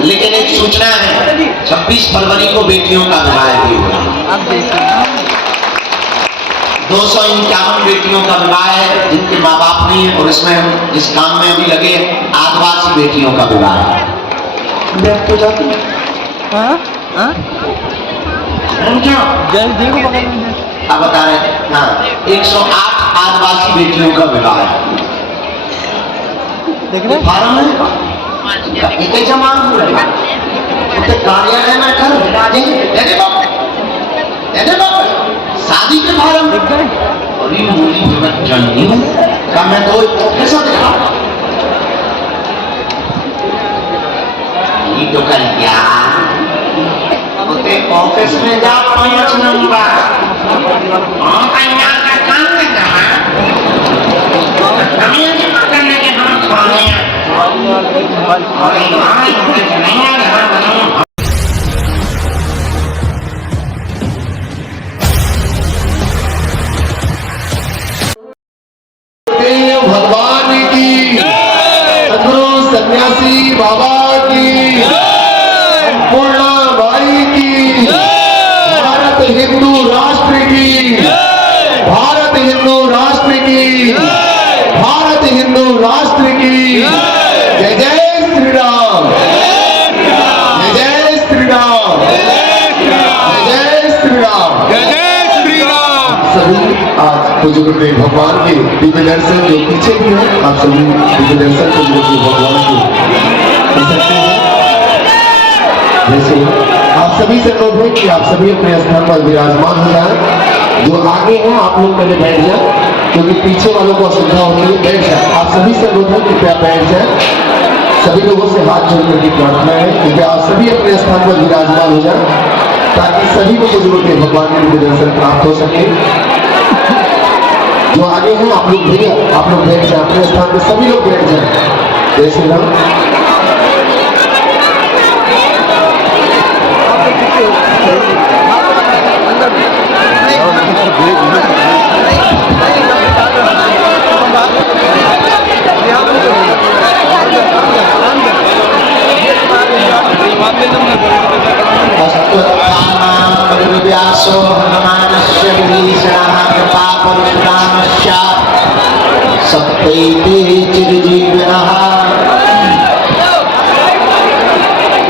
लेकिन एक सूचना है, 26 फरवरी को बेटियों का विवाह भी हुआ। 251 बेटियों का विवाह है जिनके माँ बाप नहीं है, और इसमें हम जिस काम में अभी लगे आदिवासी बेटियों का विवाह है। अब बता रहे थे हाँ, 108 आदिवासी बेटियों का विवाह है। फार्म है इतने जमा हुए कार्यालय में कर शादी के फार्म अभी मुझे जाननी हूँ का मैं तो कैसा देखा ये तो कर क्या ऑफिस में जा 5 नंबर काम करने के हम भगवान की सदगुरु सन्यासी बाबा की पूर्णा बाई की भारत हिंदू राष्ट्र की भारत हिंदू राष्ट्र की भारत हिंदू राष्ट्र की जय जय श्री राम जय जय श्री राम जय श्री राम जय श्री राम। सभी आज पूज्य गुरुदेव भगवान के दिव्य दर्शन जो पीछे भी है, आप सभी दिव्य दर्शन को गुरुदेव भगवान को कर सकते हैं। जैसे आप सभी से अनुरोध है कि आप सभी अपने स्थान पर विराजमान हो जाएं। जो आगे हैं आप लोग पहले बैठ जाएं, क्योंकि पीछे वालों को असुविधा होती है। बैठ जाए, आप सभी से अनुरोध है कृपया बैठ जाए। सभी लोगों से हाथ जोड़ करके प्रार्थना है कृपया आप सभी अपने स्थान पर विराजमान हो जाए, ताकि सभी को गुरुदेव भगवान के दिव्य दर्शन प्राप्त हो सके। जो आगे हैं आप लोग भैया आप लोग बैठ जाए, अपने स्थान पर सभी लोग बैठ जाए। जय श्री राम। व्यासो हनुमानस्य विभीषणः कृपापरशुरामस्य सत्वैते चिरजीविनः।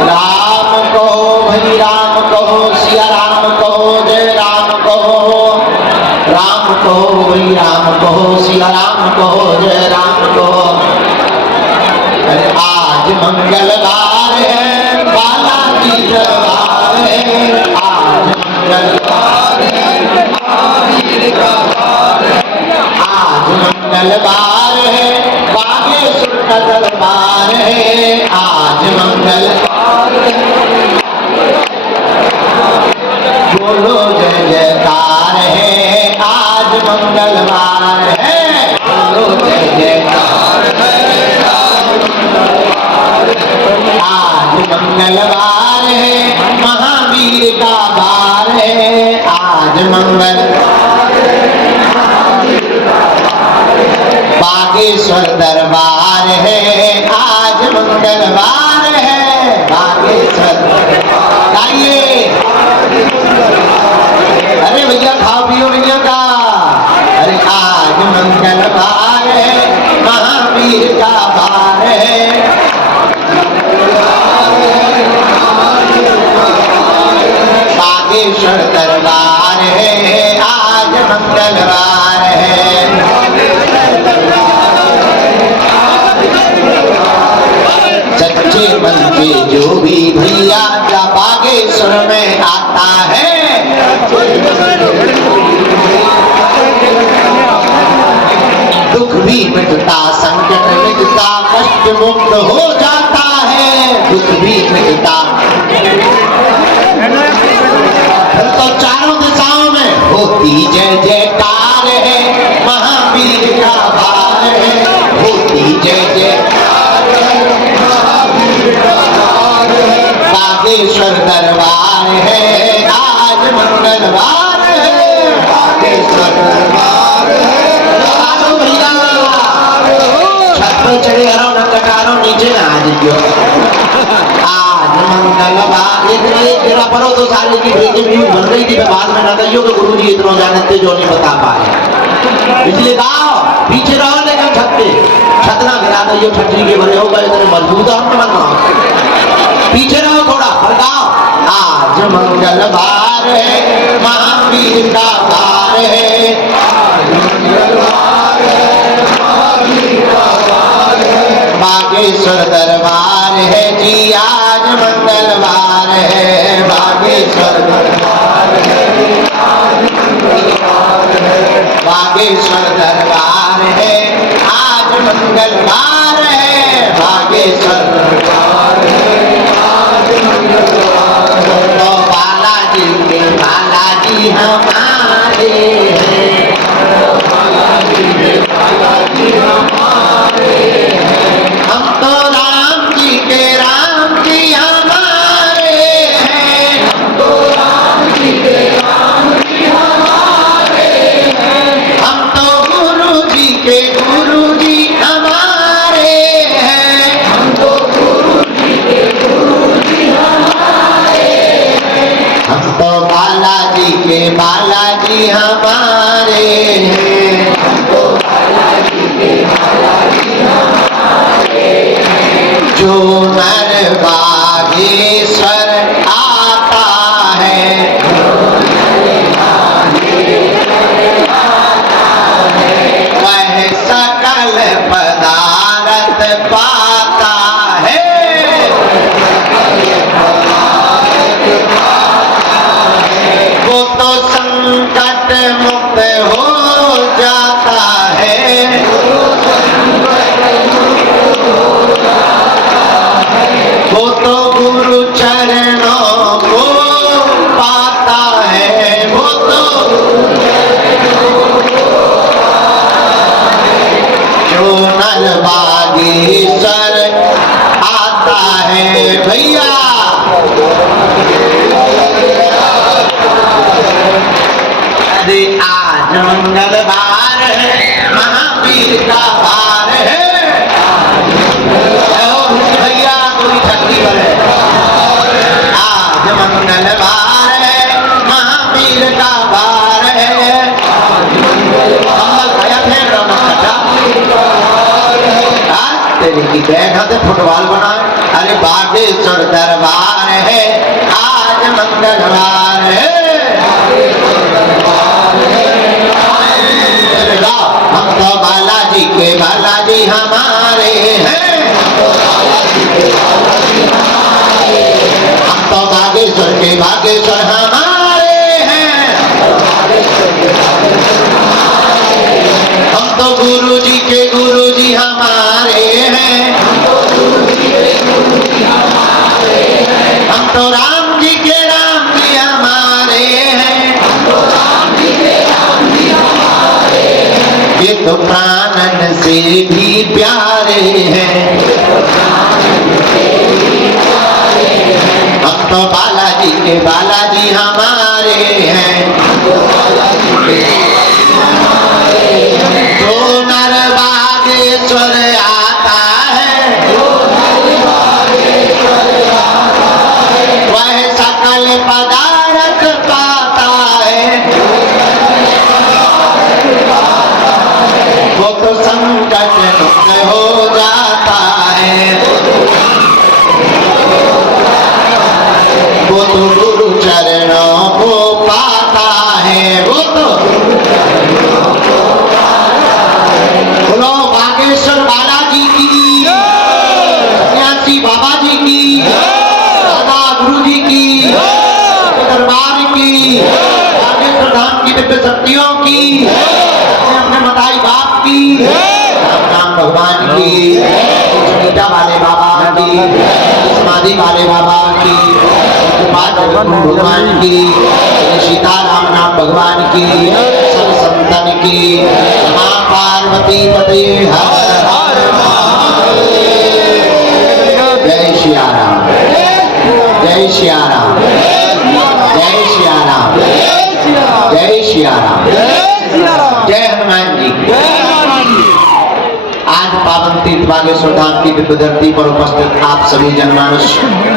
राम कहो भई राम कहो, सिया राम कहो, जय राम कहो। राम कहो भई राम कहो, सिया राम कहो, जय राम कहो। अरे आज मंगलवार है, बालाजी दरबार है। आज मंगलवार है, महावीर का वार है। आज मंगलवार है, बागेश्वर का दरबार है। आज मंगलवार है, बोलो जय जयकार है। आज मंगलवार है, बोलो जय जयकार है। आज मंगलवार है, महावीर का वार है। आज मंगलवार है, बागेश्वर दरबार है। आज मंगलवार है, बागेश्वर आइए। अरे भैया खाओ पियो भैया का। अरे आज मंगलवार है, महावीर का वार है। बागेश्वर दरबार है, आज मंगलवार है। सच्चे मन के जो भी भैया का बागेश्वर में आता है, दुख भी मिटता, संकट मिटता, कष्ट मुक्त हो जाता है। दुख भी मिटता, तो चारों दिशाओं में होती जय जयकार है। महावीर का वार है, होती जय जयकार है। महावीर का वार है, बागेश्वर दरबार है। आज मंगलवार है, बागेश्वर दरबार है। भैया छत पर चढ़े हरो न कटारो नीचे ना आ जाइयो। आज मंगल बार एक गिरा पड़ो तो सारे की भेजी भी बन गई थी, बाद में ना कहियो कि गुरु जी इतना जानते जो नहीं बता पाए, इसलिए गाओ पीछे रहो लेकिन छत पे छत ना गिरा दो, छतरी के बने हो गए इतने मजबूत हम बनना, पीछे रहो थोड़ा पर गाओ। आज मंगलवार है महावीर का वार है, बागेश्वर दरबार है जी आज मंगलवार है, बागेश्वर दरबार है, बागेश्वर दरबार है आज मंगलवार है, बागेश्वर दरबार है आज मंगलवार है। तो बालाजी के बालाजी हमारे हैं, बालाजी के बालाजी हमारे हैं, हम तो राम जी के राम जी हमारे हैं, हम तो राम जी के राम जी हमारे हैं, हम तो गुरु जी के गुरु जी हमारे हैं, हम तो गुरु जी के गुरु जी हमारे हैं, हम तो बालाजी के बालाजी हमारे हैं, हम तो बालाजी के बालाजी हमारे हैं। जो नर बागेश्वर आता है, वह सकल पदार्थ पाता है, वो तो संकट मुक्त हो जाता है, वो तो गुरु चरणों को पाता है, वो तो जो नर बागेश्वर आता है भैया। अरे आज मंगलवार है महावीर का वार है, भैया कोई छठी पर है, आज मंगलवार है महावीर का वार है, कम्बल भैया फेंक रहा तेरी की बैग हाथे फुटबॉल बनाए। अरे बागेश्वर दरबार है आज मंगलवार है, हम तो बालाजी के बालाजी हमारे हैं, हम तो बागेश्वर के बागेश्वर हमारे हैं, हम तो गुरु जी के गुरु जी हमारे हैं, हम तो राम जी के राम जी हमारे हैं, ये तो प्राणन से भी प्यारे हैं, हम तो बालाजी के बालाजी हमारे हैं, जो नर बागेश्वर आता है, वह सकल पदार्थ पाता है, वो तो संकट मुक्त हो जाता है, वो तो गुरु चरणों को पाता है, वो तो बोलो बागेश्वर बालाजी की, सन्यासी बाबा जी की, दादा गुरु जी की, दरबार की, बागेश्वर धाम की दिव्य शक्तियों की, अपने मताई बाप की, राम भगवान की, सुनीता वाले बाबा की, समाधि वाले बाबा की, भगवान की, सीताराम नाम भगवान की, सब संतन की, माँ पार्वती पति हर हर महादेव। जय सिया राम, जय सिया राम, जय सिया राम, जय सिया राम, जय हनुमान जी। आज पावन तीर्थ बागेश्वर धाम की दिव्य धरती पर उपस्थित आप सभी जनमानस,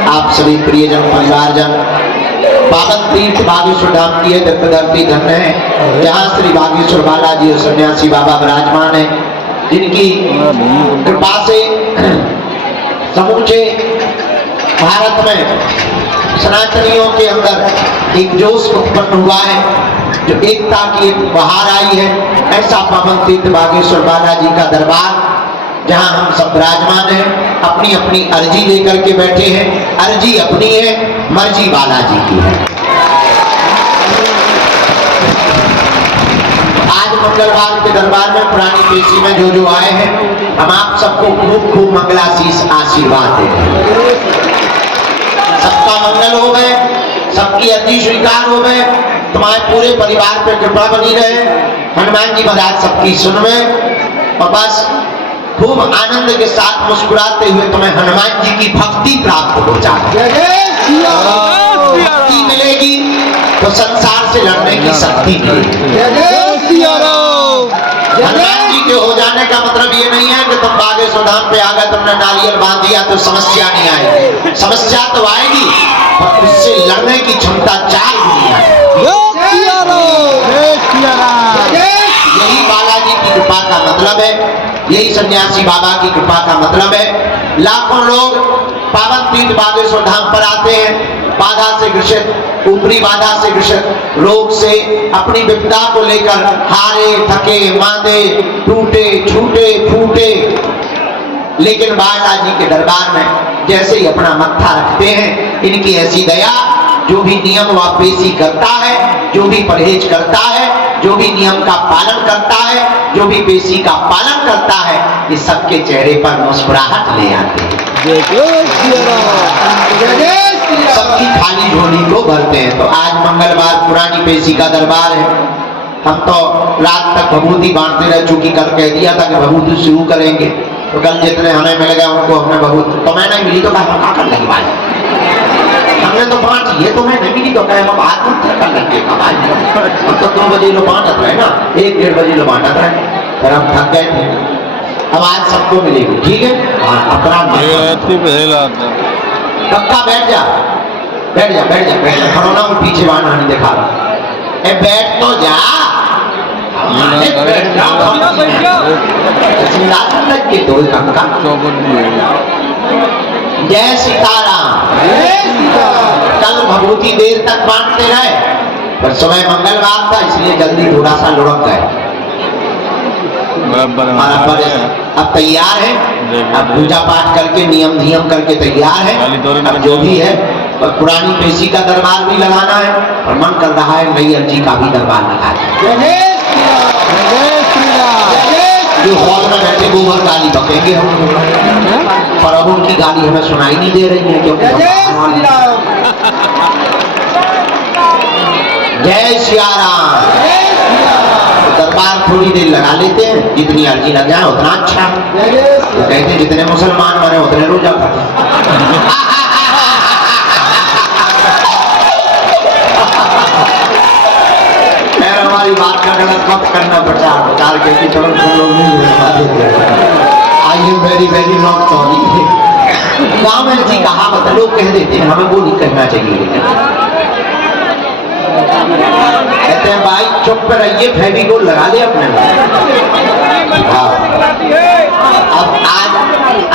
आप सभी से प्रियजन परिवारजन पावन तीर्थ बागेश्वर धाम की है धरती धन्य है, जहाँ श्री बागेश्वर बालाजी और सन्यासी बाबा विराजमान है, जिनकी कृपा से समूचे भारत में सनातनियों के अंदर एक जोश उत्पन्न हुआ है, जो एकता की एक बहार आई है। ऐसा पावन तीर्थ बागेश्वर बालाजी का दरबार, जहां हम सब विराजमान हैं, अपनी अपनी अर्जी लेकर के बैठे हैं। अर्जी अपनी है, मर्जी बालाजी की है। आज मंगलवार के दरबार में पुरानी पेशी में जो आए हैं, हम आप सबको खूब खूब मंगलाशीष आशीर्वाद देते हैं। सबका मंगल हो गए, सबकी अर्जी स्वीकार हो गए, तुम्हारे पूरे परिवार पे कृपा बनी रहे, हनुमान जी महाराज सबकी सुनवे, और बस खूब आनंद के साथ मुस्कुराते हुए तुम्हें हनुमान जी की भक्ति प्राप्त हो जाए। भक्ति मिलेगी तो संसार से लड़ने की शक्ति मिलेगी। हनुमान जी के हो जाने का मतलब ये नहीं है कि तुम बागेश्वर धाम पे आ गए, तुमने नारियल बांध दिया तो समस्या नहीं आएगी। समस्या तो आएगी, पर उससे लड़ने की क्षमता 4 गुनी है। यही बालाजी की कृपा का मतलब है, यही सन्यासी बाबा की कृपा का मतलब है। लाखों लोग पावन तीर्थ बागेश्वर धाम पर आते हैं, बाधा से ग्रसित, ऊपरी बाधा से ग्रसित, रोग से, अपनी विपदा को लेकर हारे थके मांदे, टूटे छूटे फूटे, लेकिन बालाजी के दरबार में जैसे ही अपना मत्था रखते हैं, इनकी ऐसी दया, जो भी नियम व पेशी करता है, जो भी परहेज करता है, जो भी नियम का पालन करता है, जो भी पेशी का पालन करता है, इस सबके चेहरे पर मुस्कुराहट ले आते हैं, सबकी खाली झोली को भरते हैं। तो आज मंगलवार पुरानी पेशी का दरबार है। हम तो रात तक भभूति बांटते रहे, चूंकि कल कह दिया था कि भभूति शुरू करेंगे, तो कल जितने हमें मिल गए उनको हमने भभूति, तो मैं नहीं मिली तो कहा हम कर लगी बात, हमने तो बांटी है, तुम्हें नहीं मिली तो कहे हम बात कर लगे। हम तो 2 बजे लो बांटत रहे ना, 1-1:30 बजे लो बांटत रहे, फिर हम थक गए थे। अब आज सबको मिलेगी, ठीक है? अपना पक्का बैठ जा, बैठ जा, बैठ जा, बैठ जा, खड़ो ना, पीछे वहां नहीं दिखा रहा। ए बैठ तो जा, सिंहासन लग के दो का। जय सीताराम। कल भभूति देर तक बांटते रहे, पर सुबह मंगलवार था इसलिए जल्दी थोड़ा सा लुढ़क गए। बराबर अब तैयार है, अब पूजा पाठ करके नियम धियम करके तैयार है। अब जो भी है, पुरानी पेशी का दरबार भी लगाना है, और मन कर रहा है नई अर्जी का भी दरबार लगाना। जो हॉल में बैठे गोबर गाली बकेंगे हम, पर अब उनकी गाली हमें सुनाई नहीं दे रही है, क्योंकि जय सिया राम। दरबार थोड़ी देर लगा लेते हैं, जितनी अर्जी लग जाए उतना अच्छा। तो कहते हैं जितने मुसलमान बने उतने रोजा पड़े। हमारी बात का गलत मत करना, प्रचार कहती तुम लोग नहीं। I am very very not sorry. गाँव में ऐसी कहावत लोग कह देते हैं, हमें वो नहीं कहना चाहिए। कहते हैं भाई चुप रहिए, फेविकोल लगा ले अपने। अब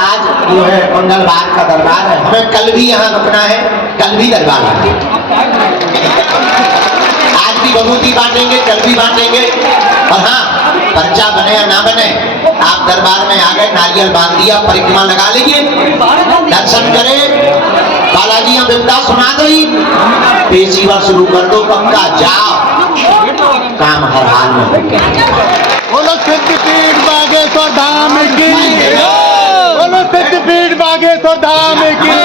आज जो है मंगलवार का दरबार है, हमें कल भी यहाँ रुकना है, कल भी दरबार है। आज भी भभूति बांटेंगे, कल भी बांटेंगे। और हाँ, पर्चा बने या ना बने, आप दरबार में आ गए, नारियल बांध दिया, परिक्रमा लगा लीजिए, दर्शन करें, बालाजी विपदा सुना दी, पेशी व शुरू कर दो, पक्का जाओ, काम हर हाल में हो गया। बोलो सिद्धपीठ बागेश्वर धाम की, बोलो सिद्धपीठ बागेश्वर धाम की।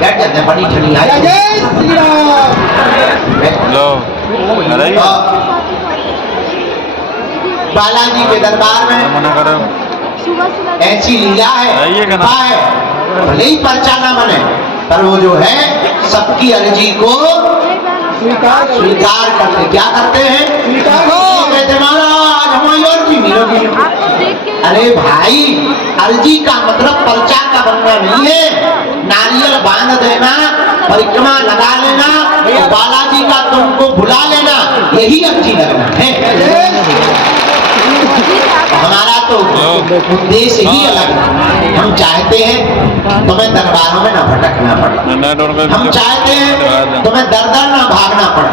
बैठ जाते, बड़ी ठंडी आई। बालाजी के दरबार में ऐसी लीला है, भले ही पर्चा ना बने, पर वो जो है सबकी अर्जी को स्वीकार करते। क्या करते हैं? कहते महाराज हमारी अर्जी नहीं लगी। अरे भाई, अर्जी का मतलब पर्चा का बनना नहीं है। नारियल बांध देना, परिक्रमा लगा लेना, बालाजी का तुमको बुला लेना, यही अर्जी लगना है। हमारा तो उद्देश्य ही अलग है। हम चाहते हैं तुम्हें दरबारों में ना भटकना पड़े। हम चाहते हैं तुम्हें दर दर ना भागना पड़े।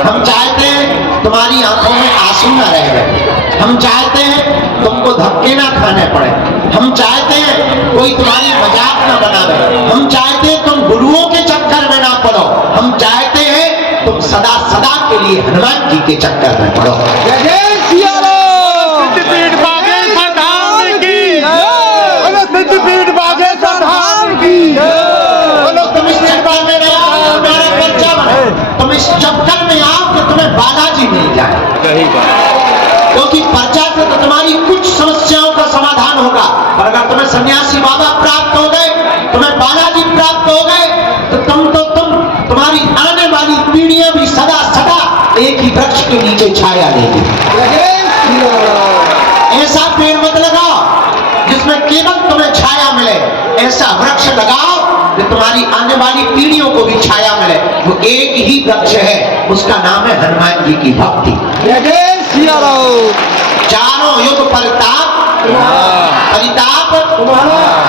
हम चाहते हैं तुम्हारी आंखों में आंसू ना रह गए। हम चाहते हैं तुमको धक्के ना खाने पड़े। हम चाहते हैं कोई तुम्हारी मजाक ना बनावे। हम चाहते हैं तुम गुरुओं के चक्कर में ना पड़ो। हम चाहते हैं तुम सदा सदा के लिए हनुमान जी के चक्कर में पड़ो। सिद्धपीठ बागेश्वर धाम की बोलो, सिद्धपीठ बागेश्वर धाम की बोलो। तुम इस चक्कर में नहीं आओ, मेरा बच्चा बने। तुम इस चक्कर में आओ कि तुम्हें बालाजी मिल जाए। क्योंकि पर्चा से तो तुम्हारी कुछ समस्याओं का समाधान होगा, पर अगर तुम्हें सन्यासी बाबा प्राप्त हो गए, तुम्हें बालाजी प्राप्त हो गए, तो तुम्हारी आने वाली पीढ़ियां भी सदा सदा एक ही वृक्ष के नीचे छाया लेगी। ऐसा पेड़ मत लगाओ जिसमें केवल तुम्हें छाया मिले। ऐसा वृक्ष लगाओ कि तुम्हारी आने वाली पीढ़ियों को भी छाया मिले। वो एक ही वृक्ष है, उसका नाम है हनुमान जी की भक्ति। चारों युग परिताप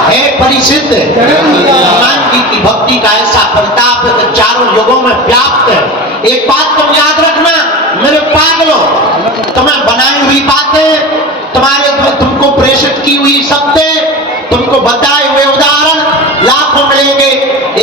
है परिसिद्ध। हनुमान जी की भक्ति का ऐसा परिताप है कि चारों युगों में व्याप्त है। एक बात तुम याद रखना मेरे पागलों, तुम्हें बनाई हुई बातें, तुमको प्रेषित की हुई शब्दें, तुमको बताए हुए उदाहरण लाखों मिलेंगे।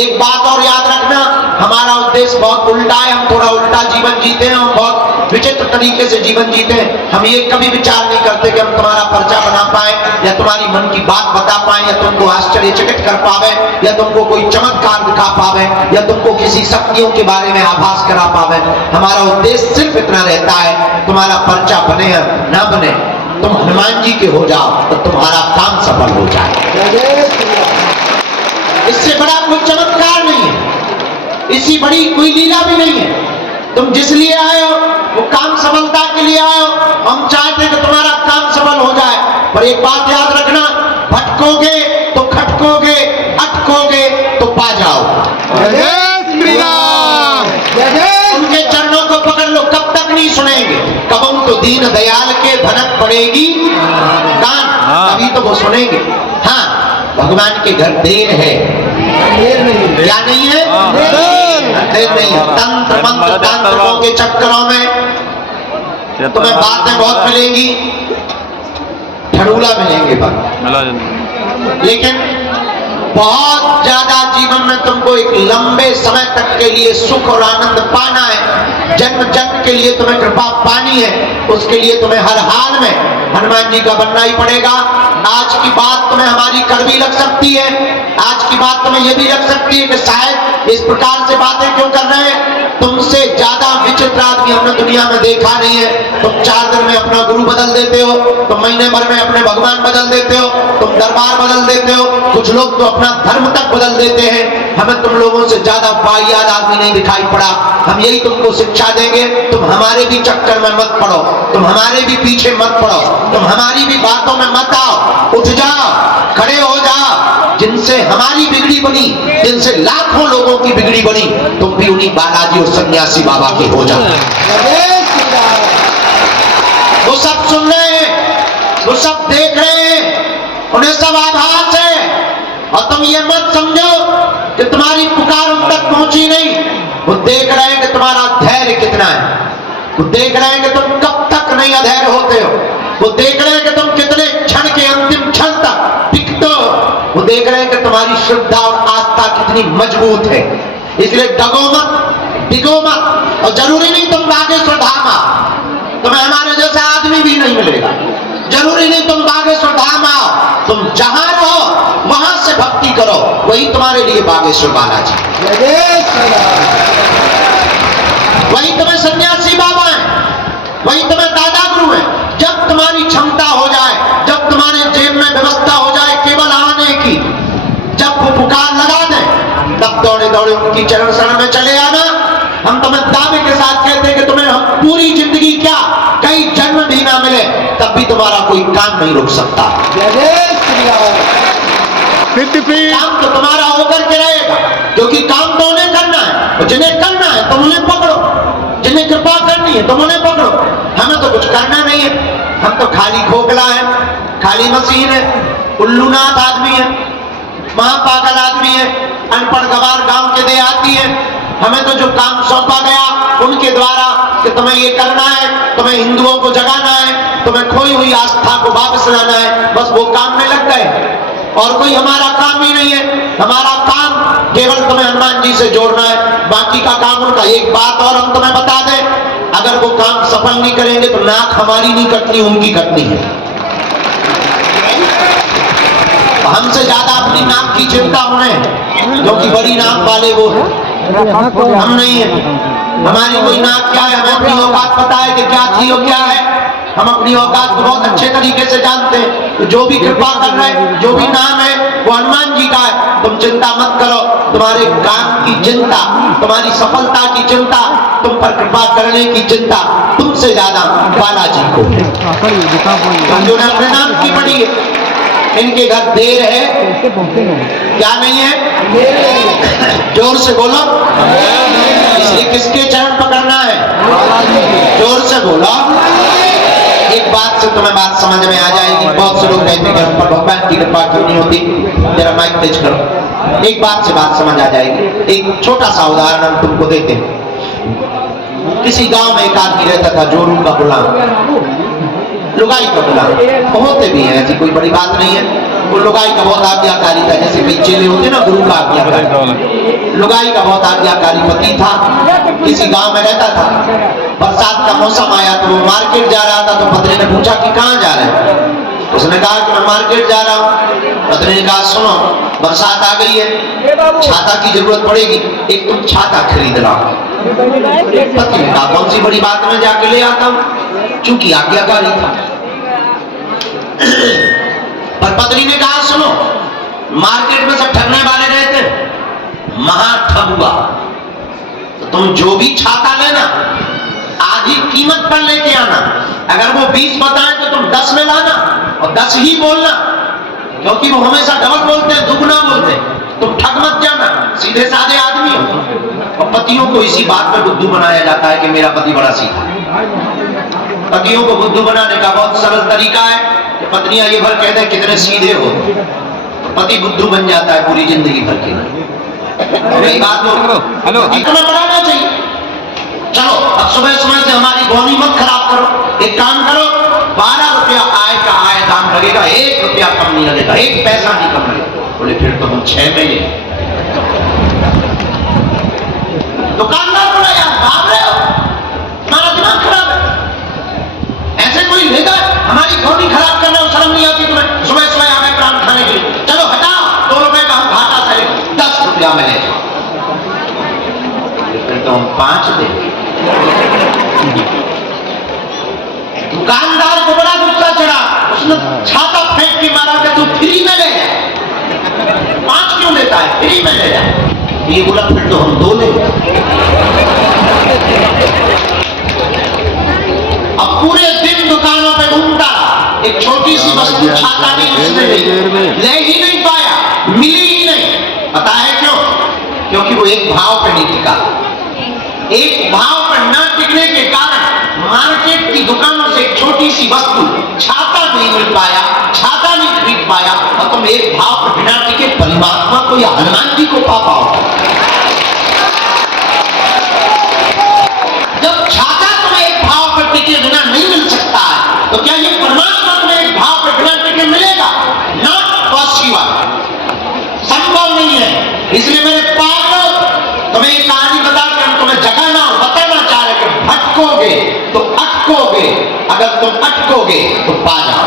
एक बात और याद रखना, हमारा उद्देश्य बहुत उल्टा है। हम थोड़ा उल्टा जीवन जीते हैं, हम बहुत विचित्र तरीके से जीवन जीते हैं। हम ये कभी विचार नहीं करते कि हम तुम्हारा पर्चा बना पाए, या तुम्हारी मन की बात बता पाए, या तुमको आश्चर्यचकित कर पावे, या तुमको कोई चमत्कार दिखा पावे, या तुमको किसी शक्तियों के बारे में आभास करा पावे। हमारा उद्देश्य सिर्फ इतना रहता है, तुम्हारा पर्चा बने या ना बने, तुम हनुमान जी के हो जाओ तो तुम्हारा काम सफल हो जाए। इससे बड़ा कोई चमत्कार नहीं है, इससी बड़ी कोई लीला भी नहीं है। तुम जिस लिए आए हो वो काम सफलता के लिए आए हो। हम चाहते हैं कि तुम्हारा काम सफल हो जाए, पर एक बात याद रखना, भटकोगे तो खटकोगे, अटकोगे तो पा जाओ। उनके चरणों को पकड़ लो, कब तक नहीं सुनेंगे। कबम तो दीन दयाल के भनक पड़ेगी कान, तभी तो वो सुनेंगे। हाँ, भगवान के घर देर है, क्या नहीं है? देर नहीं है। तंत्र मंत्र तांत्रिकों के चक्करों में तुम्हें बातें बहुत मिलेंगी, ठड़ूला मिलेंगे बात, लेकिन बहुत ज्यादा जीवन में तुमको एक लंबे समय तक के लिए सुख और आनंद पाना है, जन्म जन्म के लिए तुम्हें कृपा पानी है, उसके लिए तुम्हें हर हाल में हनुमान जी का बनना ही पड़ेगा। आज की बात तुम्हें हमारी कड़वी लग सकती है, आज की बात तुम्हें यह भी लग सकती है कि शायद इस प्रकार से बातें क्यों कर रहे हैं। तुमसे ज्यादा विचित्र आदमी हमने दुनिया में देखा नहीं है। तुम 4 दिन में अपना गुरु बदल देते हो, तुम महीने भर में अपने भगवान बदल देते हो, तुम दरबार बदल देते हो, कुछ लोग तो अपना धर्म तक बदल देते हैं। हमें तुम लोगों से ज्यादा बायाद आदमी नहीं दिखाई पड़ा। हम यही तुमको शिक्षा देंगे, तुम हमारे भी चक्कर में मत पड़ो, तुम हमारे भी पीछे मत पड़ो, तुम हमारी भी बातों में मत आओ। उठ जाओ, खड़े हो जाओ। जिनसे हमारी बिगड़ी बनी, जिनसे लाखों लोगों की बिगड़ी बनी, तुम भी उन्हीं बालाजी और सन्यासी बाबा के हो जाओ। वो सब सुन रहे हैं, वो सब देख रहे हैं, उन्हें सब आभास है। और तुम ये मत समझो कि तुम्हारी पुकार उन तक पहुंची नहीं। वो देख रहे हैं कि तुम्हारा धैर्य कितना है, वो देख रहे हैं कि तुम कब तक नहीं अधैर्य होते हो, वो देख रहे हैं कि तुम कितने क्षण के अंतिम क्षण तक टिकते हो, वो देख रहे हैं कि तुम्हारी श्रद्धा और आस्था कितनी मजबूत है। इसलिए डगो मत, डिगो मत। और जरूरी नहीं तुम बागेश्वर धाम आओ, तुम्हें हमारे जैसा आदमी भी नहीं मिलेगा। जरूरी नहीं तुम बागेश्वर धाम आओ, तुम जहां रहो वहां से भक्ति करो, वही तुम्हारे लिए बागेश्वर बालाजी, वही तुम्हें सन्यासी बाबा है, वही तुम्हें दादा गुरु है। जब तुम्हारी क्षमता हो जाए, जब तुम्हारे जेब में व्यवस्था हो जाए केवल आने की, जब वो पुकार लगा दे, तब दौड़े दौड़े उनकी चरण शरण में चले आना। हम तुम्हें दावे के साथ कहते हैं कि तुम्हें हम पूरी जिंदगी क्या कई जन्म भी ना मिले तब भी तुम्हारा कोई काम नहीं रुक सकता। काम तो तुम्हारा होकर के रहेगा, क्योंकि काम तो उन्हें करना है, और जिन्हें करना है तुम उन्हें पकड़ो, जिन्हें कृपा करनी है तुम उन्हें पकड़ो। हमें तो कुछ करना नहीं है, हम तो खाली खोखला है, खाली मशीन है, उल्लूनाथ आदमी है, महापागल आदमी है, अनपढ़ गवार गांव के देहाती है। हमें तो जो काम सौंपा गया उनके द्वारा कि तुम्हें ये करना है, तुम्हें हिंदुओं को जगाना है, तुम्हें खोई हुई आस्था को वापस लाना है, बस वो काम में लग गए और कोई हमारा काम ही नहीं है। हमारा काम केवल तुम्हें हनुमान जी से जोड़ना है, बाकी का काम उनका। एक बात और हम तुम्हें बता दें, अगर वो काम सफल नहीं करेंगे तो नाक हमारी नहीं कटनी, उनकी कटनी है। हमसे ज्यादा अपनी नाक की चिंता उन्हें, क्योंकि बड़ी नाक वाले वो है, हम नहीं है। हमारी कोई नाक क्या है, हमें अपनी औकात पता है कि क्या थी और क्या है। हम अपनी औकात को बहुत अच्छे तरीके से जानते हैं। तो जो भी कृपा कर रहे हैं, जो भी नाम है वो हनुमान जी का है। तुम चिंता मत करो, तुम्हारे काम की चिंता, तुम्हारी सफलता की चिंता, तुम पर कृपा करने की चिंता तुमसे ज्यादा बालाजी को। जो ने अपने नाम की पड़ी है, इनके घर देर है, क्या नहीं है, जोर से बोलो। इसलिए किसके चरण पकड़ना है, जोर से बोलो। एक बात से तुम्हें बात समझ में आ जाएगी। बहुत से लोग कहते हैं कि पर भगवान की कृपा क्यों नहीं होती, जरा माइक तेज करो। एक बात से बात समझ आ जाएगी। एक छोटा सा उदाहरण हम तुमको देते हैं। किसी गांव में एक आदमी रहता था, जोरू का गुलाम, लुगाई का गुलाम। होते भी है, ऐसी कोई बड़ी बात नहीं है। वो लुगाई का बहुत आज्ञाकारी था, जैसे कई चेले होते ना गुरु का आज्ञाकारी। लुगाई का बहुत आज्ञाकारी पति था, किसी गांव में रहता था। बरसात का मौसम आया तो वो मार्केट जा रहा था, तो पत्नी ने पूछा कि कहाँ जा रहे हैं। उसने कहा कि मैं मार्केट जा रहा हूँ। पत्नी ने कहा सुनो, बरसात आ गई है, छाता की जरूरत पड़ेगी, एक तुम छाता खरीद लाओ। पति ने कहा कौन सी बड़ी बात है, मैं जाके ले आता हूँ, चूंकि आज्ञाकारी था। पर पत्नी ने कहा सुनो, मार्केट में सब ठगने वाले रहते हैं, महाठग हुआ, तो तुम जो भी छाता लेना आधी कीमत पर लेके आना। अगर वो 20 बताए तो तुम 10 में लाना, और 10 ही बोलना, क्योंकि वो हमेशा डबल बोलते हैं, दुगना बोलते हैं। तुम ठग मत जाना, सीधे साधे आदमी हो। और पतियों को इसी बात पर बुद्धू बनाया जाता है कि मेरा पति बड़ा सीधा है। पतियों को बुद्धू बनाने का बहुत सरल तरीका है कि पत्नियां ये भर कहते हैं कितने सीधे हो, तो पति बुद्धू बन जाता है पूरी जिंदगी भर के लिए। बात हेलो इतना बढ़ाना चाहिए। चलो अब सुबह सुबह से हमारी बोनी मत खराब करो। एक काम करो, 12 रुपया आय का आय दाम लगेगा, 1 रुपया कम नहीं लगेगा, 1 पैसा नहीं कम लगेगा। बोले फिर तो हम 6 में ले। दुकानदार बोला यार भाग रहे हो, हमारा दिमाग खराब है, ऐसे कोई लेगा हमारी बोनी खराब करना, शर्म नहीं आती तुम्हें? सुबह सुबह आ गए प्राण खाने के लिए, चलो हटाओ, 2 रुपए का हम घाटा सहे, 10 रुपया में ले जाओ। फिर तो हम 5 देंगे। दुकानदार को बड़ा गुस्सा चढ़ा, उसने छाता फेंक के मारा कि तू फ्री में ले जा, 5 क्यों लेता है, फ्री में ले जा। ये बोला फिर तो हम 2 ले। अब पूरे दिन दुकानों पे घूमता, एक छोटी सी वस्तु छाता नहीं उसने ले ही नहीं पाया, मिली ही नहीं। पता है क्यों? क्योंकि वो एक भाव पे नहीं टिका। एक भाव पर न टिकने के कारण मार्केट की दुकानों से एक छोटी सी वस्तु छाता नहीं मिल पाया, छाता नहीं खरीद पाया, और तुम एक भाव पर बिना टिके परमात्मा को या हनुमान जी को पा पाओ। जब छाता तुम्हें एक भाव पर टिके बिना नहीं मिल सकता है, तो क्या ये परमात्मा तुम्हें एक भाव पर बिना टिके मिलेगा? नॉट पॉसिबल, संभव नहीं है। इसलिए मेरे पागलों, तुम्हें एक कहानी बता के हम तुम्हें जगाना और बताना चाह रहे कि भटकोगे तो अटकोगे, अगर तुम अटकोगे तो पा जाओ।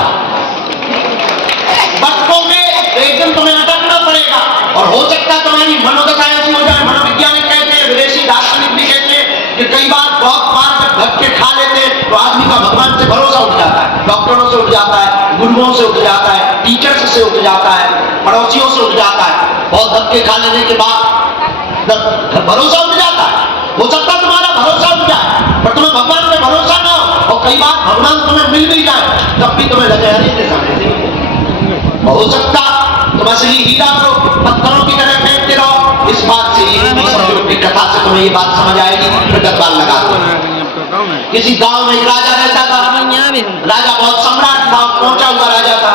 भटकोगे तो एक दिन तुम्हें अटकना पड़ेगा, और हो सकता है तुम्हारी मनोदशा ऐसी हो जाए। मनोवैज्ञानिक कहते हैं, विदेशी दार्शनिक भी कहते हैं कि कई बार बहुत बार जब धक्के खा लेते हैं तो आदमी का भगवान से भरोसा उठ जाता है, डॉक्टरों से उठ जाता है, गुरुओं से उठ जाता है, टीचर्स से उठ जाता है, पड़ोसियों से उठ जाता है। बहुत धक्के खा लेने के बाद भरोसा उठ जाता है। हो सकता है कई बार भगवान तुम्हें मिल भी जाए तब भी तुम्हें लगे अरे के सामने हो सकता तुम असली हीरा को पत्थरों की तरह फेंकते रहो। इस बात से ये कथा से तुम्हें ये बात समझ आएगी। प्रगत बाल लगाते हैं। किसी गांव में एक राजा रहता था। राजा बहुत सम्राट था, पहुंचा हुआ राजा था।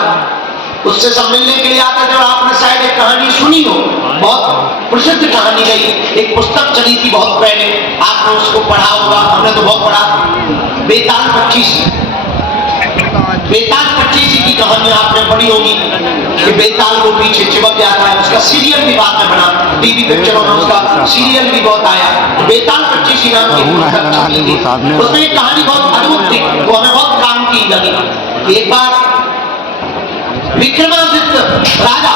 उससे सब मिलने के लिए आते थे और आपने शायद एक कहानी सुनी हो, बहुत प्रसिद्ध कहानी रही, एक पुस्तक चली थी बहुत पहले, आपने उसको पढ़ा होगा, हमने तो बहुत पढ़ा, बेताल पच्चीसी की कहानी आपने पढ़ी होगी कि बेताल को पीछे चिपक जाता है। उसका सीरियल भी बाद में बना, टीवी पिक्चरों में उसका सीरियल भी बहुत आया। बेताल पच्चीसी नाम की उसमें एक कहानी बहुत अद्भुत थी, वो हमें बहुत काम की लगी। एक बार विक्रमादित्य राजा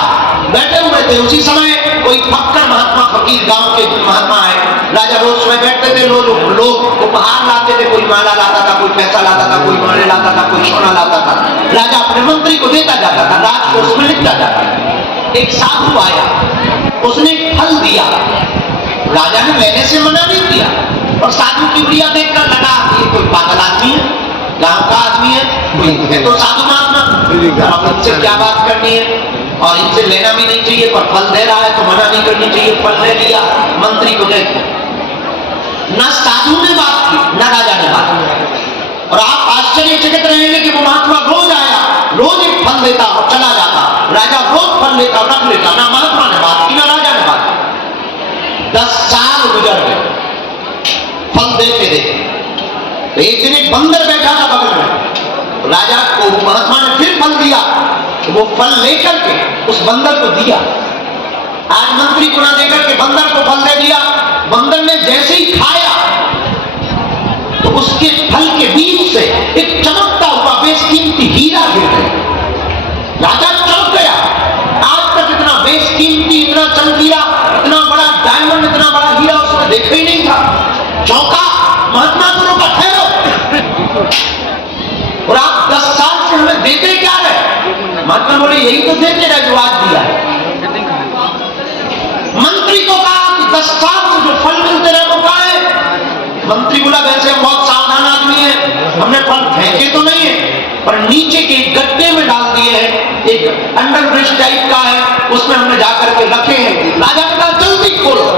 बैठे हुए थे, उसी समय कोई फक्कर महात्मा फकीर गांव के महात्मा आए। राजा रोज सुबह बैठते थे, लोग उपहार लाते थे, कोई माला लाता था, कोई पैसा लाता था, कोई माले लाता था, कोई सोना लाता था। राजा अपने मंत्री को देता जाता था, राज को उसमें लिखता जाता था। एक साधु आया, उसने फल दिया, राजा ने लेने से मना नहीं किया और साधु की प्रिया देखकर लगा ये कोई पागल आदमी है, गांव का आदमी है, कोई है तो साधु महात्मा, अब इनसे क्या बात करनी है और इनसे लेना भी नहीं चाहिए, पर फल दे रहा है तो मना नहीं करनी चाहिए। फल ले लिया, मंत्री को दे दिया। ना साधु ने बात की ना राजा ने बात की। और आप आश्चर्यचकित रहेंगे कि वो महात्मा रोज आया, रोज एक फल देता और चला जाता। राजा रोज फल लेता और रख लेता, ना महात्मा ने बात की ना राजा ने बात की। 10 साल गुजर गए फल देते देते। एक दिन एक बंदर बैठा था बगल में, राजा को महात्मा ने फिर फल दिया, वो फल लेकर के उस बंदर को दिया। आज मंत्री को ना देकर के बंदर को फल दे दिया। बंदर ने जैसे ही खाया तो उसके फल के बीच से एक चमकता हुआ बेशकीमती हीरा गिर गया। राजा चौंक गया, आज तक इतना बेशकीमती, इतना चमकीला, इतना बड़ा डायमंड, इतना बड़ा हीरा उसने देखा ही नहीं था। चौंका, महात्मा को रोका, ठहरो, और आप 10 साल से हमें देते क्या रहे? महात्मा बोले यही तो देते रहे जो आज दिया है। मंत्री को कहा कि 10 साल से जो फल मिलते रहे वो कहाँ है? मंत्री बोला वैसे हम बहुत सावधान आदमी हैं, हमने फल फेंके तो नहीं है, पर नीचे के गड्ढे में डाल दिए हैं, एक अंडरब्रिज टाइप का है, उसमें हमने जाकर के रखे हैं। राजा ने कहा जल्दी खोलो।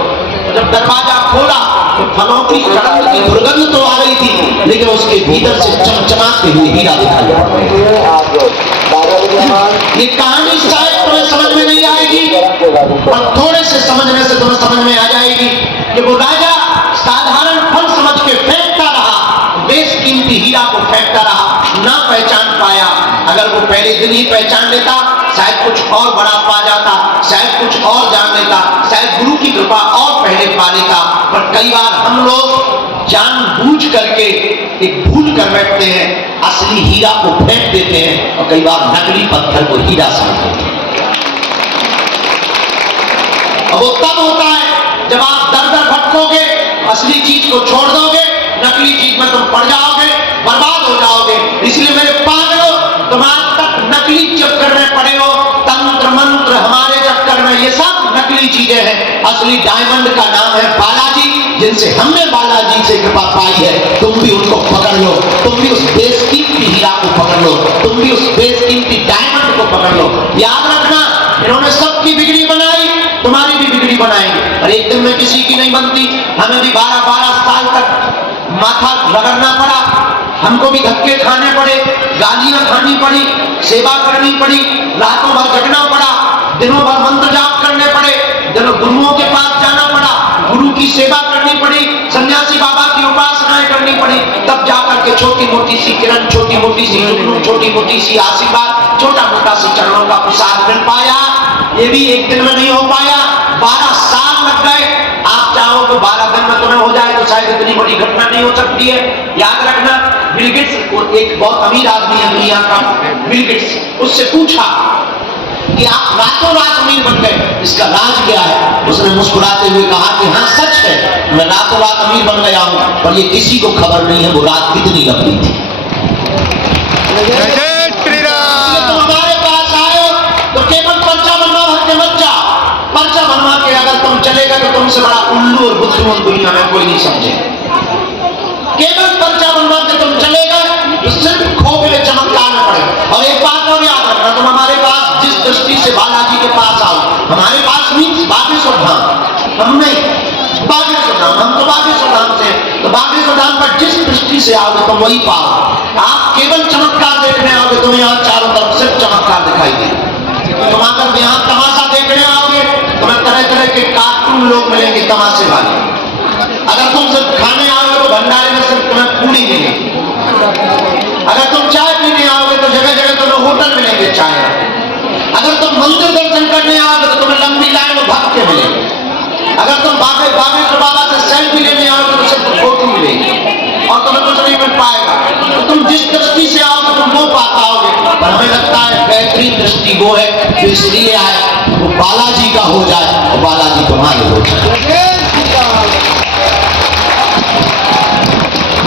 जब दरवाजा खोला तो फलों की कड़क की दुर्गंध तो आ रही थी, लेकिन उसके भीतर से चमचमाते हुए हीरा दिखाई पड़ रहे। ये कहानी शायद तुम्हें समझ में नहीं आएगी, और थोड़े से समझने से तुम्हें समझ में आ जाएगी कि वो राजा साधारण फल समझ के फेंकता रहा, बेशकीमती हीरा को फेंकता रहा, ना पहचान पाया। अगर वो पहले दिन ही पहचान लेता शायद कुछ और बड़ा पा जाता, शायद कुछ और जान लेता, शायद गुरु की कृपा और पहले पा लेता। पर कई बार हम लोग जानबूझ करके एक भूल कर बैठते हैं, असली हीरा को फेंक देते हैं और कई बार नकली पत्थर को हीरा समझते हैं। अब वो तब होता है जब आप दर दर भटकोगे, असली चीज को छोड़ दोगे, नकली चीज में तुम पड़ जाओगे, बर्बाद हो जाओगे। इसलिए मेरे पागलों, तुम आज तक नकली चक्कर में पड़े हो, तंत्र मंत्र हमारे चक्कर में, ये सब नकली चीजें हैं। असली डायमंड का नाम है बालाजी, जिनसे हमने बालाजी से कृपा पाई है। तुम भी उनको पकड़ लो, तुम भी उस बेशकीमती हीरा को पकड़ लो, तुम भी उस बेशकीमती डायमंड को पकड़ लो। याद रखना, इन्होंने सबकी बिगड़ी बनाई, तुम्हारी भी बिगड़ी बनाएंगे, और एक दिन में किसी की नहीं बनती। हमें भी 12-12 साल तक माथा रगड़ना पड़ा, हमको भी धक्के खाने पड़े, गालियां खानी पड़ी, सेवा करनी पड़ी, रातों भर जगना पड़ा, दिनों भर मंत्र जाप करने पड़े, दिनों गुरुओं के पास जाना पड़ा, गुरु की सेवा करनी पड़ी, सन्यासी बाबा की उपासनाएं करनी पड़ी, तब जाकर के छोटी मोटी सी किरण, छोटी मोटी सी जुगनू, छोटी मोटी सी आशीर्वाद, छोटा मोटा सी चरणों का प्रसाद मिल पाया। ये भी एक दिन में नहीं हो पाया, 12 साल लग गए। आप चाहो तो 12 दिन में तुम्हें हो जाए तो शायद इतनी बड़ी घटना नहीं हो सकती है। याद रखना, बिल गेट्स, एक बहुत अमीर आदमी है दुनिया का, बिल गेट्स, उससे पूछा कि आप रातों रात अमीर बन गए, इसका राज क्या है? उसने मुस्कुराते हुए कहा कि हाँ सच है, मैं रातों रात अमीर बन गया हूं, पर ये किसी को खबर नहीं है वो रात कितनी लंबी थी। तुम हमारे पास आए तो केवल पर्चा बनवा भर के मत जाओ, पर्चा बनवा के अगर तुम चले गए तो तुमसे बड़ा उल्लू और बुद्धिमान दुनिया में कोई नहीं समझे। केवल पर्चा बनवा के तुम चले गए मैदान पर जिस दृष्टि से आओगे तुम वही पाओगे। आप केवल चमत्कार देखने आओगे, तुम्हें यहाँ चारों तरफ सिर्फ चमत्कार दिखाई दे। तुम अगर यहाँ तमाशा देखने आओगे, तुम्हें तरह तरह के कार्टून लोग मिलेंगे तमाशे वाले। अगर तुम सिर्फ खाने आओगे तो भंडारे में सिर्फ तुम्हें पूरी मिलेगी। अगर तुम चाय पीने आओगे तो जगह जगह तुम्हें होटल मिलेंगे चाय। अगर तुम मंदिर दर्शन करने आओगे तो तुम्हें लंबी लाइन में भक्त मिलेंगे। अगर तुम बागेश्वर बाबा से सेल्फी लेने आओगे तो सिर्फ फोटो मिलेगी और तुम्हें कुछ नहीं मिल पाएगा। तो तुम जिस दृष्टि से आओगे तुम वो पा पाओगे। पर हमें लगता है बेहतरीन दृष्टि वो है जो इसलिए आए वो बालाजी का हो जाए और बालाजी तुम्हारे हो जाए।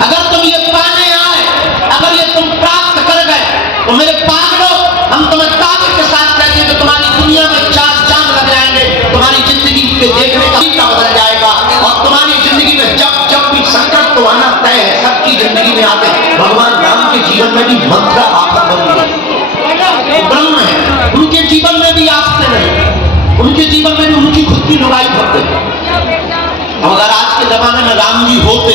अगर तुम ये पाने आए, अगर ये तुम प्राप्त कर गए तो मेरे पागलों, हम तुम्हें दावे के साथ कहेंगे कि तुम्हारी दुनिया में चार चांद लग जाएंगे, तुम्हारी जिंदगी के देखने का तरीका बदल जाएगा और तुम्हारी जिंदगी में जब जब भी संकट तो आना तय है, सबकी जिंदगी में आते हैं। भगवान राम के जीवन में भी मंत्र आफत बन गई, ब्रह्म है, उनके जीवन में भी आस्ते नहीं, उनके जीवन में भी उनकी खुद की लुगाई भर गई। अगर आज के जमाने में राम जी होते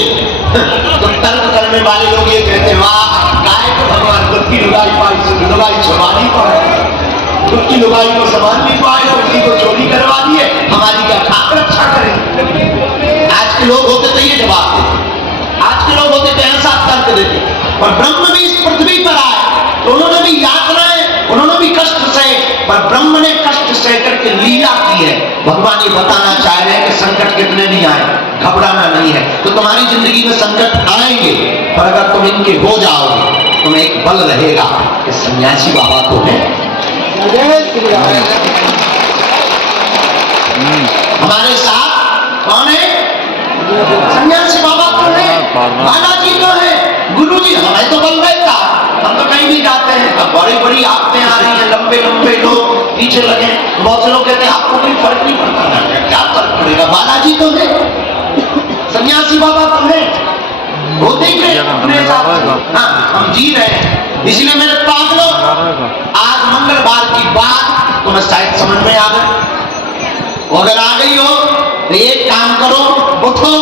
तो तर्क करने वाले लोग ये कहते वाह गाय को भगवान खुद की लुगाई पाई, लुगाई छुपा नहीं पाए, खुद की लुगाई को संभाल नहीं पाए, उसी को चोरी करवा दिए, हमारी क्या खाक रक्षा करें। आज के लोग होते तो ये जवाब देते, आज के लोग होते तो ऐसा तर्क देते। और ब्रह्म भी इस पृथ्वी पर आए तो उन्होंने भी यातनाएं, उन्होंने भी कष्ट सहे, पर ब्रह्म ने कष्ट सह करके लीला की है। भगवान ये बताना चाह रहे हैं कि संकट कितने नहीं आए, घबराना नहीं है। तो तुम्हारी जिंदगी में संकट आएंगे, पर अगर तुम इनके हो जाओगे तुम्हें एक बल रहेगा कि सन्यासी बाबा तो है। हमारे साथ कौन है? सन्यासी बाबा तो है, बालाजी तो है, गुरु जी हमें तो बल रहता। हम तो कहीं भी जाते हैं तो बड़ी बड़ी आफतें आ रही हैं, लंबे लंबे लोग पीछे लगे। बहुत से लोग कहते हैं आपको कोई फर्क नहीं पड़ता, क्या फर्क पड़ेगा, बालाजी तो है, सन्यासी बाबा तो है, वो देख रहे अपने साथ। हाँ, हम जी रहे हैं। इसलिए मेरे पागलों, आज मंगलवार की बात तुम्हें शायद समझ में आ गई। अगर आ गई हो तो एक काम करो, उठो,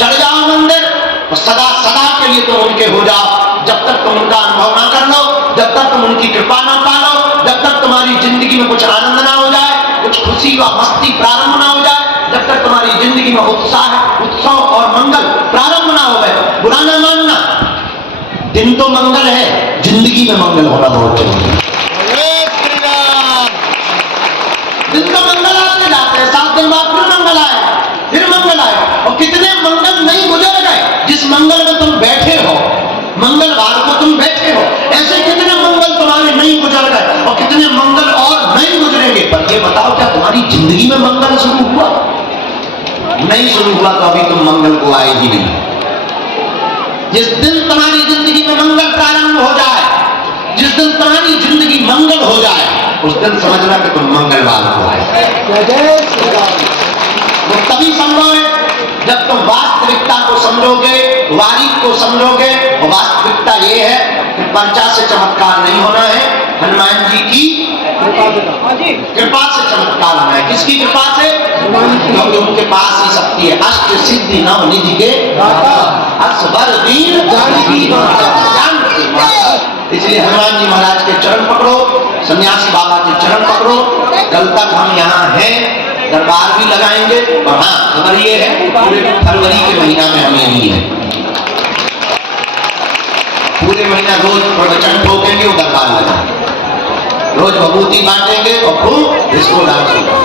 चढ़ जाओ मंदिर और सदा सदा के लिए तुम उनके हो जाओ। जब तक तुम उनका अनुभव ना कर लो, जब तक तुम उनकी कृपा ना पालो, जब तक तुम्हारी जिंदगी में कुछ आनंद ना हो जाए, कुछ खुशी व मस्ती प्रारंभ ना हो जाए, जब तक तुम्हारी जिंदगी में उत्साह, उत्सव और मंगल प्रारंभ ना हो गए, बुरा ना मानना। दिन तो मंगल है, जिंदगी में मंगल होना बहुत जरूरी है। दिन तो मंगल आते जाते हैं, 7 दिन बाद फिर मंगल आए, फिर मंगल आए, और कितने मंगल नहीं गुजर गए। जिस मंगल में तुम बैठे हो, मंगलवार को तुम बैठे हो, ऐसे कितने मंगल तुम्हारे नहीं गुजर गए और कितने मंगल और नहीं गुजरेंगे। पर ये बताओ क्या तुम्हारी जिंदगी में मंगल शुरू हुआ? नहीं शुरू हुआ तो अभी तुम मंगल को आए ही नहीं। जिस दिन तुम्हारी जिंदगी में मंगल प्रारंभ हो जाए, जिस दिन तुम्हारी जिंदगी मंगल हो जाए, उस दिन समझना कि तुम मंगलवार को आए। वो तभी संभव है जब तुम वास्तविकता को समझोगे, वारीक को समझोगे। और वास्तविकता ये है कि पर्चा से चमत्कार नहीं होना है, हनुमान जी की कृपा से चमत्कार होना है। किसकी कृपा से? क्योंकि उनके पास ही शक्ति है। अष्ट सिद्धि नव निधि के असबर दीन जानकी माता। इसलिए हनुमान जी महाराज के चरण पकड़ो, सन्यासी बाबा के चरण पकड़ो। कल तक हम यहाँ हैं, दरबार भी लगाएंगे। और हाँ, खबर ये है पूरे फरवरी के महीना में हम यही है, पूरे महीना रोज प्रवचन ठोकेंगे और दरबार लगाएंगे, रोज भभूति बांटेंगे और खूब इसको डांस होगा।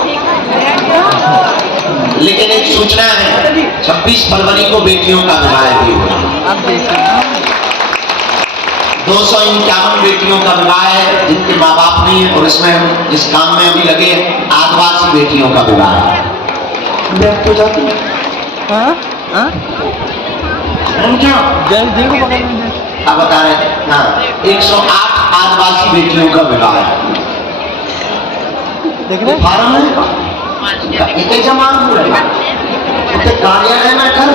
लेकिन एक सूचना है, 26 फरवरी को बेटियों का विवाह भी होगा। 251 बेटियों का विवाह है जिनके माँ बाप नहीं है। और इसमें हम जिस काम में अभी लगे हैं, आदिवासी बेटियों का विवाह है। आप बता रहे हैं? हाँ, 108 आदिवासी बेटियों का विवाह है। फार्म है इतने जमा हुए, कार्यालय में कर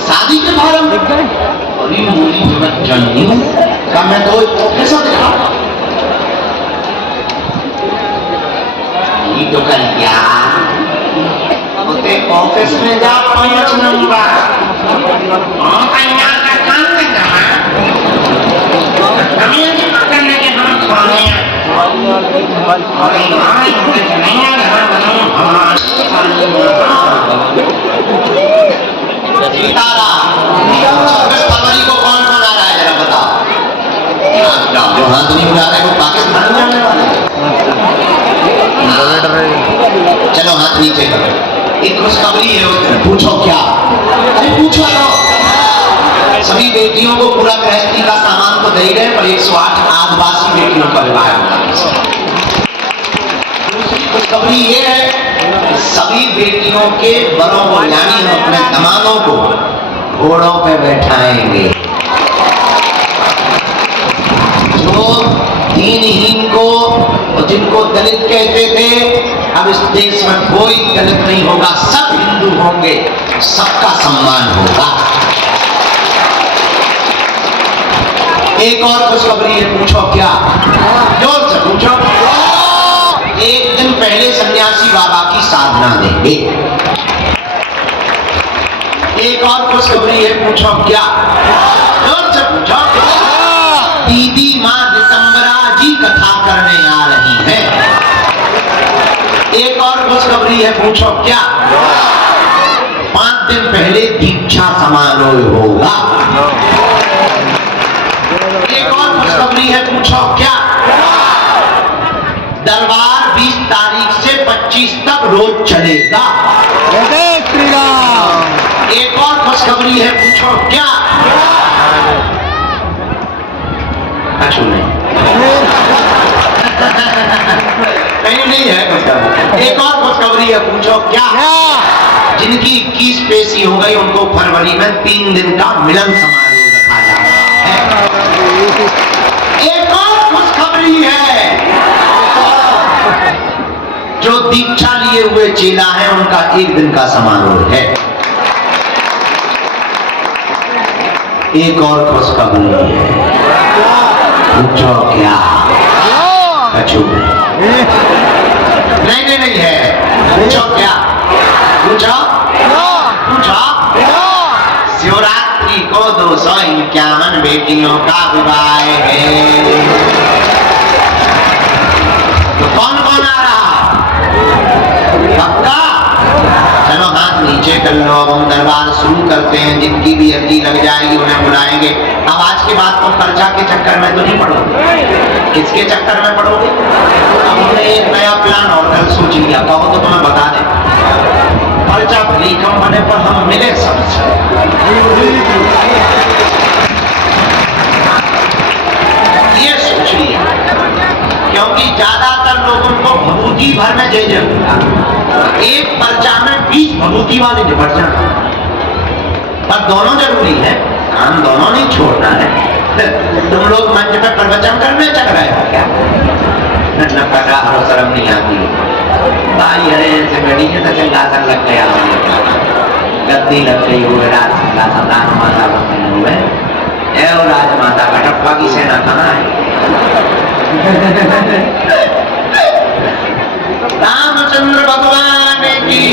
शादी के फार्म अभी मूली जन्मी का मैं तो प्रोफेसर दिखा ये तो कर क्या होते ऑफिस में जा 5 नंबर हम कन्या का काम करना है हमें जी पकड़ने के हम स्वामी और यहाँ कुछ नहीं है सीताराम 26 फरवरी को कौन मना रहा है जरा बताओ। जो हाथ नहीं उठा रहे वो पाकिस्तान जाने वाले चलो हाथ नीचे करो। एक खुशखबरी है उसमें पूछो क्या। अरे पूछो लो। सभी बेटियों को पूरा गृहस्थी का सामान तो दे गए पर 108 आदिवासी बेटियों का विवाह हुआ। दूसरी खुशखबरी ये है सभी बेटियों के बड़ों को यानी हम अपने दमादों को घोड़ों पे बैठाएंगे। जो दीनहीन को और जिनको दलित कहते थे अब इस देश में कोई दलित नहीं होगा, सब हिंदू होंगे, सबका सम्मान होगा। एक और खुशखबरी है पूछो क्या। जोर से पूछो। एक दिन पहले सन्यासी बाबा की साधना देंगे। एक और खुशखबरी है पूछो क्या। जोर से पूछो। दीदी माँ दिसंबरा जी कथा करने आ रही है। एक और खुशखबरी है पूछो क्या। 5 दिन पहले दीक्षा समारोह होगा। एक और खुशखबरी है पूछो क्या। दरबार 20 तारीख से 25 तक रोज चलेगा। एक और खुशखबरी है पूछो क्या। अच्छा नहीं है खुशखबरी। एक और खुशखबरी है पूछो क्या। जिनकी 21 पेशी हो गई उनको फरवरी में 3 दिन का मिलन समारोह रखा जा रहा है। एक और खुशखबरी है जो दीक्षा लिए हुए चेला है उनका 1 दिन का समारोह है। एक और खुशखबरी है पूछो क्या। अच्छू नहीं है पूछो क्या। पूछो पूछो। शिवरात्रि को 251 बेटियों का विवाह है। तो कौन कौन आ रहा पक्का। चलो हाथ नीचे कर लो। अब हम दरबार शुरू करते हैं। जिनकी भी अर्जी लग जाएगी उन्हें बुलाएंगे। अब आज के बाद तुम पर्चा के चक्कर में तो नहीं पड़ोगे। किसके चक्कर में पड़ोगे। अब हमने एक नया प्लान और कल सोच लिया। कहो तो तुम्हें बता दें। पर्चा भली कम बने पर हम मिले सबसे। ये सोच लिया क्योंकि ज्यादातर लोगों को भभूति भर में जय जय होगा। एक पर्चा में 20 भभूति वाले निपट जाना। पर दोनों जरूरी है। काम दोनों नहीं छोड़ना है। तुम लोग मंच पे प्रवचन करने चल रहे हो क्या। न पता और शर्म नहीं आती। भाई अरे ऐसे बैठी है तो सिंहासन लग गया गद्दी लग गई हुए राज सिंहासन राजमाता बने हुए। राजमाता कटप्पा की सेना कहाँ है। रामचंद्र भगवान की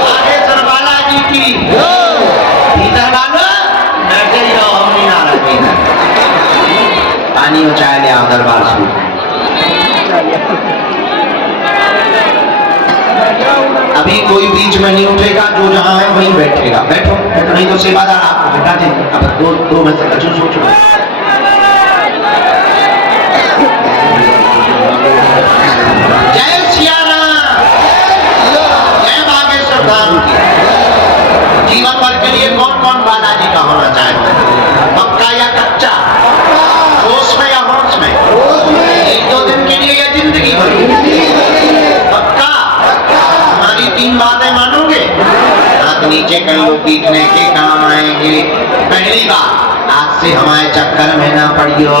बागेश्वर बालाजी की। भीतर वालों बैठे ही रहो हम नहीं आ रहे। पानी और चाय ले आओ दरबार शुरू। अभी कोई बीच में नहीं उठेगा। जो जहां है वहीं बैठेगा। बैठो नहीं तो सेवादार आपको बैठा देंगे। अब दो में से कचू सोचो। जय सिया राम। जय बागेश्वर धाम की। जीवन भर के लिए कौन कौन बालाजी का होना चाहता है। पक्का या कच्चा। होश में या होश में। 1-2 दिन के लिए या जिंदगी भर। पक्का। हमारी 3 बातें मानोगे। हाथ नीचे कर लो। पीटने के काम आएंगे। पहली बात आज से हमारे चक्कर में ना पड़ियो।